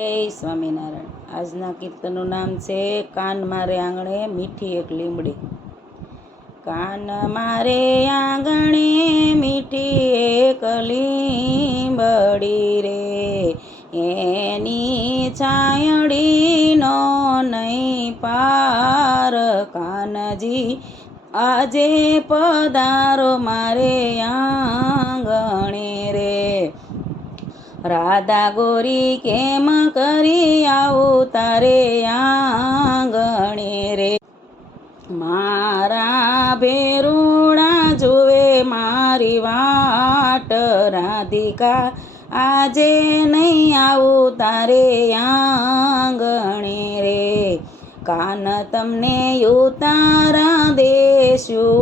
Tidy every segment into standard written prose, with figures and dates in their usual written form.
જય સ્વામિનારાયણ। આજના કીર્તનનું નામ છે કાન મારે આંગણે મીઠી એક લીમડી। કાન મારે આંગણે મીઠી એક લીમડી રે, એની છાયડીનો નહીં પાર। કાનજી આજે પધારો મારે આંગણે રે, રાધા ગોરી કેમ કરી આવું તારે આંગણે રે। મારા ભેરુડા જુએ મારી વાટ, રાધિકા આજે નહીં આવું તારે આંગણે રે। કાન તમને ઉતારા દેશું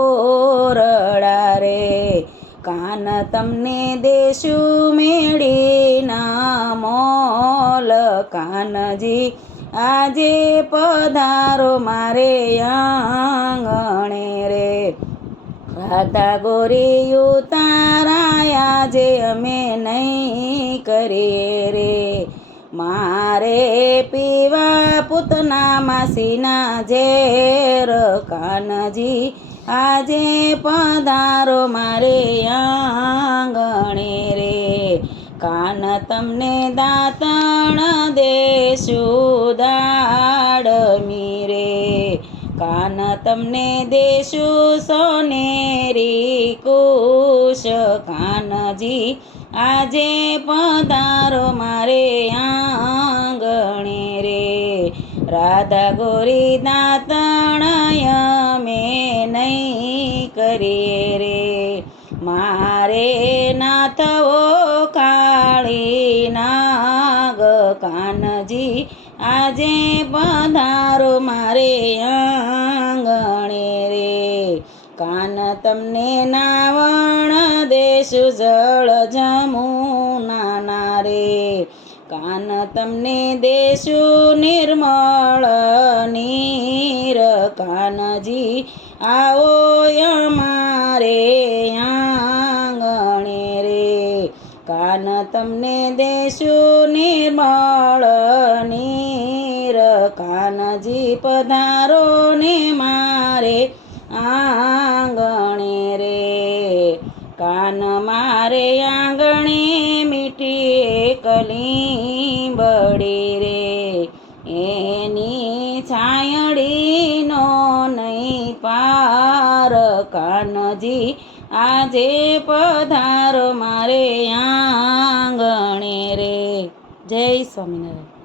ઓરડા રે, કાન તમને દેશું મેળીના મોલ। કાનજી આજે પધારો મારે આંગણે રે, રાધા ગોરી ઉતારા આજે અમે નહીં કરીએ રે। મારે પીવા પૂતના માસીના ઝેર, કાનજી આજે પધારો મારે આંગણે રે। કાન તમને દાંતણ દેશું દાડમી રે, કાન તમને દેશું સોનેરી કુશ। કાનજી આજે પધારો મારે આંગણે રે, રાધા ગોરી દાંતણ અમે નહીં કરીએ રે। મારે નાથવો કાળી નાગ, કાનજી આજે પધારો મારે આંગણે રે। કાન તમને નાવણ દેશું જળ જમુના રે, કાન તમને દેશું નિર્મળ નીર। કાનજી આવો અમારે આંગણે રે, કાન તમને દેશું નિર્મળ નીર। કાનજી પધારો ને મારે આંગણે રે, કાન મારે આંગણે મીઠી એક લીમડી રે, એની છાયડીનો નહીં પાર। કાનજી આજે પધારો મારે આંગણે રે। જય સ્વામિનારાયણ।